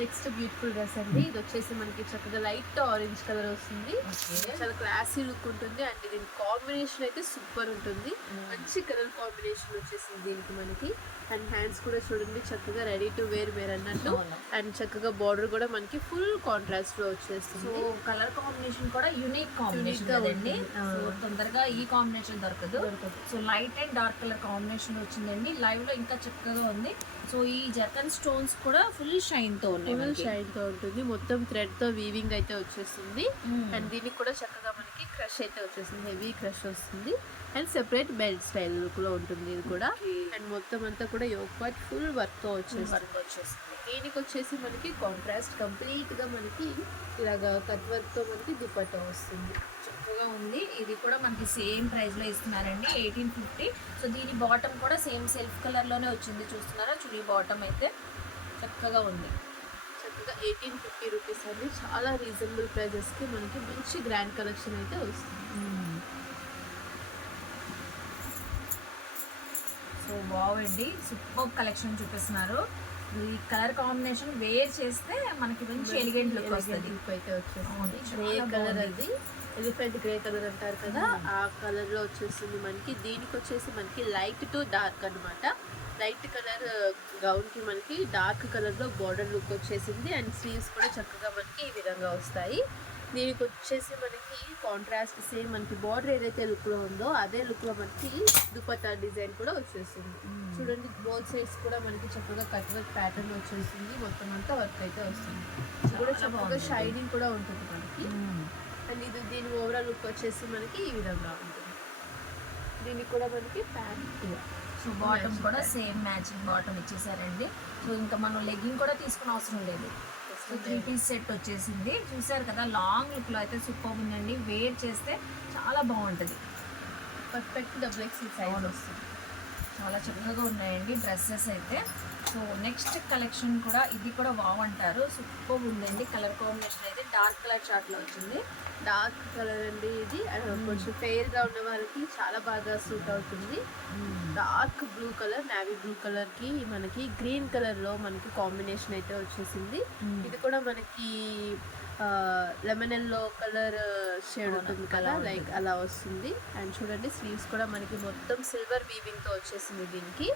Next beautiful dress అండి. ఇది వచ్చేసి మనకి చక్కగా లైట్ ఆరెంజ్ కలర్ వస్తుంది. చాలా క్లాసీ లుక్ ఉంటుంది అండ్ దీని కాంబినేషన్ అయితే సూపర్ ఉంటుంది. మంచి కలర్ కాంబినేషన్ వచ్చేసింది దీనికి మనకి. అండ్ హ్యాండ్స్ కూడా చూడండి చక్కగా రెడీ టు వేర్ అన్నట్టు. అండ్ చక్కగా బార్డర్ కూడా మనకి ఫుల్ కాంట్రాస్ట్ లో వచ్చేస్తుంది. సో కలర్ కాంబినేషన్ కూడా యూనిక్ కాంబినేషన్ కదండి. సో తొందరగా ఈ కాంబినేషన్ దొరకదు. So light and dark colour combination వచ్చిందండి. లైవ్ లో ఇంకా చక్కగా ఉంది. సో ఈ జర్కన్ స్టోన్స్ కూడా ఫుల్ షైన్ తో ఉన్నాయి. ఫుల్ షైన్ తో ఉంటుంది. మొత్తం థ్రెడ్ తో వీవింగ్ అయితే వచ్చేస్తుంది. అండ్ దీనికి కూడా చక్కగా మనకి క్రష్ అయితే వచ్చేస్తుంది. హెవీ క్రష్ వస్తుంది. And separate belt style look లో ఉంటుంది ఇది కూడా. అండ్ మొత్తం అంతా కూడా యోక్ పార్ట్ ఫుల్ వర్క్ తో వచ్చేస్తుంది. దీనికి వచ్చేసి మనకి కాంట్రాస్ట్ కంప్లీట్ గా మనకి ఇలాగా కట్ వర్క్ తో మనకి దుపట్టా వస్తుంది. చక్కగా ఉంది. ఇది కూడా మనకి సేమ్ ప్రైస్ లో ఇస్తున్నారండి, 1850. సో దీని బాటమ్ కూడా సేమ్ సెల్ఫ్ కలర్ లోనే వచ్చింది. చూస్తున్నారా, చుడి బాటమ్ అయితే చక్కగా ఉంది. చక్కగా 1850 రూపీస్ అండి. చాలా రీజనబుల్ ప్రైజెస్ కి మనకి మంచి గ్రాండ్ కలెక్షన్ అయితే వస్తుంది. సో బాగుంది, సూపర్ కలెక్షన్ చూపిస్తున్నారు. ఈ కలర్ కాంబినేషన్ వేర్ చేస్తే మనకి మంచి ఎలిగెంట్ లుక్ వస్తుంది. అయితే వచ్చేస్తుంది గ్రే కలర్, అది ఎలిఫెంట్ గ్రే కలర్ అంటారు కదా, ఆ కలర్ లో వచ్చేస్తుంది మనకి. దీనికి వచ్చేసి మనకి లైట్ టు డార్క్ అనమాట. లైట్ కలర్ గౌన్ కి మనకి డార్క్ కలర్ లో బార్డర్ లుక్ వచ్చేసింది. అండ్ స్లీవ్స్ కూడా చక్కగా మనకి ఈ విధంగా వస్తాయి. దీనికి వచ్చేసి మనకి కాంట్రాస్ట్ సేమ్ మనకి బార్డర్ ఏదైతే లుక్ లో ఉందో అదే లుక్ లో మనకి దుపట్టా డిజైన్ కూడా వచ్చేస్తుంది. చూడండి, బోత్ సైడ్స్ కూడా మనకి చక్కగా కట్ వర్క్ ప్యాటర్న్ వచ్చేసింది. మొత్తం అంతా వర్క్ అయితే వస్తుంది. ఇది కూడా చక్కగా షైనింగ్ కూడా ఉంటుంది మనకి. అండ్ ఇది దీని ఓవరాల్ లుక్ వచ్చేసి మనకి ఈ విధంగా ఉంటుంది. దీనికి కూడా మనకి ప్యాంట్, సో బాటమ్ కూడా సేమ్ మ్యాచింగ్ బాటమ్ ఇచ్చేసారండి. సో ఇంకా మనం లెగ్గింగ్ కూడా తీసుకునే అవసరం లేదు. సో 3 పీస్ సెట్ వచ్చేసింది. చూసారు కదా, లాంగ్ లుక్ లో అయితే సూపర్ ఉందండి. వేర్ చేస్తే చాలా బాగుంటుంది. పర్ఫెక్ట్ డబుల్ ఎక్సెల్ సైజ్ వస్తుంది. చాలా చక్కగా ఉన్నాయండి డ్రెస్సెస్ అయితే. సో నెక్స్ట్ కలెక్షన్ కూడా ఇది కూడా వావ్ అంటారు, సూపర్ ఉందండి. కలర్ కాంబినేషన్ అయితే డార్క్ కలర్ చార్ట్ లో వచ్చింది. డార్క్ కలర్ అండి ఇది. కొంచెం ఫెయిర్ గా ఉన్న వాళ్ళకి చాలా బాగా సూట్ అవుతుంది. Dark blue colour, navy blue colour కి మనకి గ్రీన్ కలర్ లో మనకి కాంబినేషన్ అయితే వచ్చేసింది. ఇది కూడా మనకి లెమన్ ఎల్లో కలర్ షేడ్ ఉంటుంది కదా, లైక్ అలా వస్తుంది. అండ్ చూడండి, స్లీవ్స్ కూడా మనకి మొత్తం సిల్వర్ వీవింగ్ తో వచ్చేసింది దీనికి.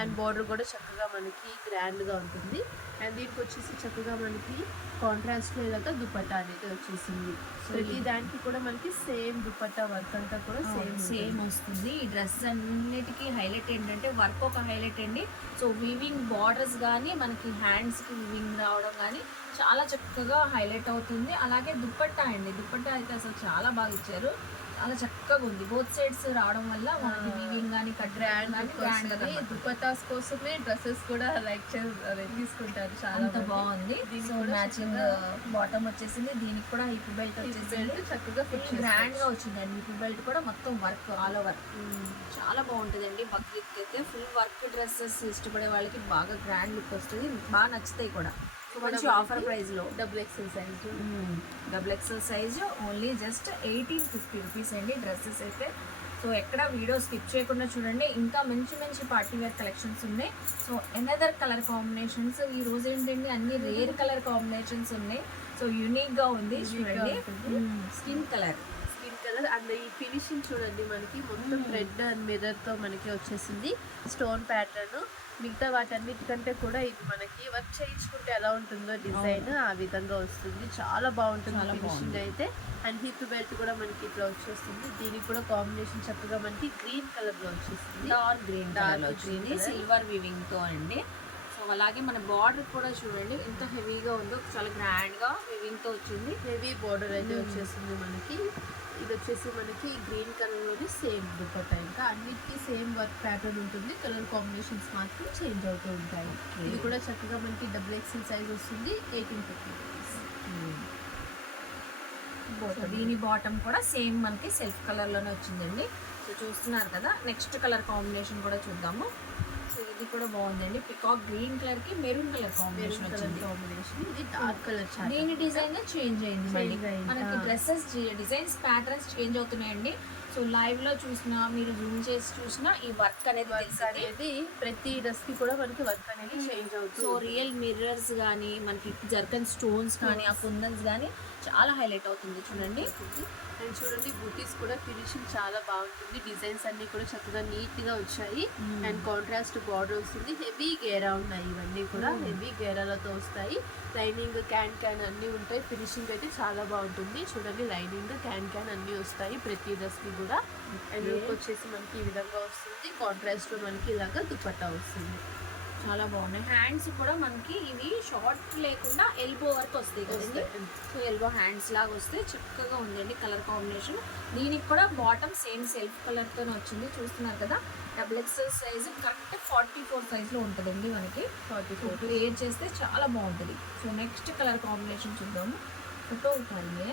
అండ్ బార్డర్ కూడా చక్కగా మనకి గ్రాండ్ గా ఉంటుంది. అండ్ దీనికి వచ్చేసి చక్కగా మనకి కాంట్రాస్ట్ లో ఇలాగా దుపట్టా అనేది వచ్చేసింది. ప్రతి దానికి కూడా మనకి సేమ్ దుపట్టా వర్క్ అంతా కూడా సేమ్ వస్తుంది. ఈ డ్రెస్ అన్నిటికీ హైలైట్ ఏంటంటే వర్క్ ఒక హైలైట్ అండి. సో వీవింగ్ బార్డర్స్ కానీ మనకి హ్యాండ్స్కి వీవింగ్ రావడం కానీ చాలా చక్కగా హైలైట్ అవుతుంది. అలాగే దుపట్టా అండి, దుపట్టా అయితే అసలు చాలా బాగా ఇచ్చారు. చాలా చక్కగా ఉంది. బోత్ సైడ్స్ రావడం వల్ల మనకి వీవింగ్ కానీ గ్రాండ్ దుపట్టాస్ కోసమే డ్రెస్సెస్ కూడా లైక్ తీసుకుంటారు. చాలా బాగుంది. సో మ్యాచింగ్ బాటమ్ వచ్చేసింది. దీనికి కూడా హిప్ బెల్ట్ వచ్చేసింది. చక్కగా గ్రాండ్ గా వచ్చిందండి. హిప్ బెల్ట్ కూడా మొత్తం వర్క్ ఆల్ ఓవర్ చాలా బాగుంటుందండి. బక్రీద్ అయితే ఫుల్ వర్క్ డ్రెస్సెస్ ఇష్టపడే వాళ్ళకి బాగా గ్రాండ్ లుక్ వస్తుంది, బాగా నచ్చుతాయి కూడా. మంచి ఆఫర్ ప్రైస్ లో double XL size only just 1850 rupees అండి డ్రెస్సెస్ అయితే. సో ఎక్కడ వీడియో స్కిప్ చేయకుండా చూడండి, ఇంకా మంచి మంచి పార్టీ వేర్ కలెక్షన్స్ ఉన్నాయి. సో ఎనదర్ కలర్ కాంబినేషన్స్ ఈ రోజు ఏంటండి అన్ని రేర్ కలర్ కాంబినేషన్స్ ఉన్నాయి. సో యూనిక్ గా ఉంది చూడండి. స్కిన్ కలర్ అండ్ ఈ ఫినిషింగ్ చూడండి, మనకి మొత్తం థ్రెడ్ అండ్ మిర్రర్ తో మనకి వచ్చేసింది స్టోన్ ప్యాటర్న్. మిగతా వాటన్నిటికంటే కూడా ఇది మనకి వర్క్ చేయించుకుంటే ఎలా ఉంటుందో డిజైన్ ఆ విధంగా వస్తుంది. చాలా బాగుంటుంది ఫినిషింగ్ అయితే. అండ్ హిప్ బెల్ట్ కూడా మనకి ఇట్లా వచ్చేస్తుంది. దీనికి కూడా కాంబినేషన్ చక్కగా మనకి గ్రీన్ కలర్ లో వచ్చేస్తుంది. డార్క్ గ్రీన్ సిల్వర్ వీవింగ్ తో అండి. సో అలాగే మన బార్డర్ కూడా చూడండి ఎంత హెవీగా ఉందో, చాలా గ్రాండ్ గా వీవింగ్ తో వచ్చింది. హెవీ బార్డర్ అయితే వచ్చేస్తుంది మనకి. ఇది వచ్చేసి మనకి గ్రీన్ కలర్ లోని సేమ్ దుపట్టా. ఇంకా అన్నిటికీ సేమ్ వర్క్ ప్యాటర్న్ ఉంటుంది. కలర్ కాంబినేషన్స్ మాత్రం చేంజ్ అవుతూ ఉంటాయి. ఇది కూడా చక్కగా మనకి డబుల్ ఎక్సెల్ సైజ్ వస్తుంది. 1850 రూపీస్. దీని బాటమ్ కూడా సేమ్ మనకి సెల్ఫ్ కలర్ లోనే వచ్చిందండి. సో చూస్తున్నారు కదా, నెక్స్ట్ కలర్ కాంబినేషన్ కూడా చూద్దాము. సో ఇది కూడా బాగుందండి. పికాక్ గ్రీన్ కలర్ కి మెరూన్ కలర్ కాంబినేషన్ కాంబినేషన్. ఇది డార్క్ కలర్. దీని డిజైన్ చేంజ్ అయింది. మనకి డ్రెస్సెస్ డిజైన్స్ ప్యాటర్న్స్ చేంజ్ అవుతున్నాయండి. సో లైవ్లో చూసినా మీరు జూమ్ చేసి చూసినా ఈ వర్క్ అనేది వర్క్ తెలిసింది. అనేది ప్రతి డ్రెస్ కి కూడా మనకి వర్క్ అనేది చేంజ్ అవుతుంది. సో రియల్ మిర్రర్స్ కానీ మనకి జర్కన్ స్టోన్స్ కానీ ఆ కుందన్స్ కానీ చాలా హైలైట్ అవుతుంది చూడండి. అండ్ చూడండి బూటీస్ కూడా ఫినిషింగ్ చాలా బాగుంటుంది. డిజైన్స్ అన్ని కూడా చక్కగా నీట్ గా వచ్చాయి. అండ్ కాంట్రాస్ట్ బార్డర్ వస్తుంది. హెవీ గేరా ఉన్నాయి, ఇవన్నీ కూడా హెవీ గేరాలతో వస్తాయి. లైనింగ్ క్యాన్ అన్నీ ఉంటాయి. ఫినిషింగ్ అయితే చాలా బాగుంటుంది. చూడండి లైనింగ్ క్యాన్ అన్నీ వస్తాయి ప్రతి డ్రెస్ కి కూడా. అండ్ లుక్ వచ్చేసి మనకి ఈ విధంగా వస్తుంది. కాంట్రాస్ట్ లో మనకి ఇలాగా దుపట్టా వస్తుంది. చాలా బాగున్నాయి. హ్యాండ్స్ కూడా మనకి ఇవి షార్ట్ లేకుండా ఎల్బో వరకు వస్తాయి కదండి. సో ఎల్బో హ్యాండ్స్ లాగా వస్తే చక్కగా ఉందండి కలర్ కాంబినేషన్. దీనికి కూడా బాటమ్ సేమ్ సెల్ఫ్ కలర్తో వచ్చింది, చూస్తున్నారు కదా. XXL సైజు కరెక్ట్ 44 సైజ్లో ఉంటుందండి మనకి. 44 వేర్ చేస్తే చాలా బాగుంటుంది. సో నెక్స్ట్ కలర్ కాంబినేషన్ చూద్దాము. ఫోటో ఉతారియే